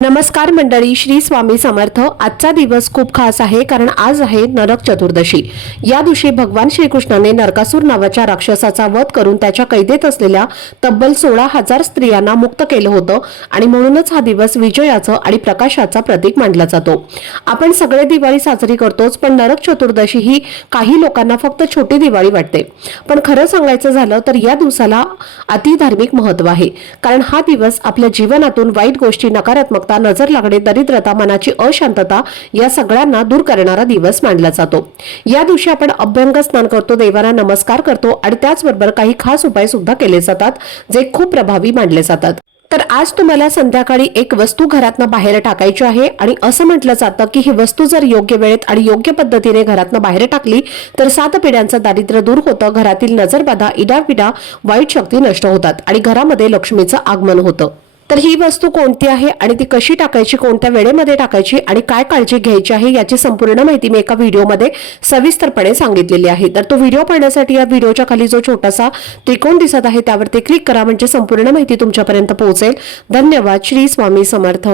नमस्कार मंडळी श्री स्वामी समर्थ. आजचा दिवस खूप खास आहे कारण आज आहे नरक चतुर्दशी. या दिवशी भगवान श्रीकृष्णाने नरकासूर नावाच्या राक्षसाचा वध करून त्याच्या कैदेत असलेल्या तब्बल सोळा हजार स्त्रियांना मुक्त केलं होतं आणि म्हणूनच हा दिवस विजयाचं आणि प्रकाशाचा प्रतीक मानला जातो. आपण सगळे दिवाळी साजरी करतोच पण नरक चतुर्दशी ही काही लोकांना फक्त छोटी दिवाळी वाटते. पण खरं सांगायचं झालं तर या दिवसाला अतिधार्मिक महत्त्व आहे. कारण हा दिवस आपल्या जीवनातून वाईट गोष्टी नकारात्मक बघता नजर लागणे दरिद्रता मनाची अशांतता या सगळ्यांना दूर करणारा दिवस मानला जातो. या दिवशी आपण अभ्यंग स्नान करतो देवाला नमस्कार करतो आणि त्याचबरोबर काही खास उपाय सुद्धा केले जातात जे खूप प्रभावी मानले जातात. तर आज तुम्हाला संध्याकाळी एक वस्तू घरातनं बाहेर टाकायची आहे आणि असं म्हटलं जातं की ही वस्तू जर योग्य वेळेत आणि योग्य पद्धतीने घरातनं बाहेर टाकली तर सात पिढ्यांचं दारिद्र्य दूर होतं घरातील नजरबाधा इडापिडा वाईट शक्ती नष्ट होतात आणि घरामध्ये लक्ष्मीचं आगमन होतं. तर ही वस्तू कोणती आहे आणि ती कशी टाकायची कोणत्या वेळेमध्ये टाकायची आणि काय काळजी घ्यायची आहे याची संपूर्ण माहिती मी एका व्हिडिओमध्ये सविस्तरपणे सांगितलेली आहे. तर तो व्हिडिओ पाहण्यासाठी या व्हिडिओच्या खाली जो छोटासा त्रिकोण दिसत आहे त्यावरती क्लिक करा म्हणजे संपूर्ण माहिती तुमच्यापर्यंत पोहोचेल. धन्यवाद. श्री स्वामी समर्थ.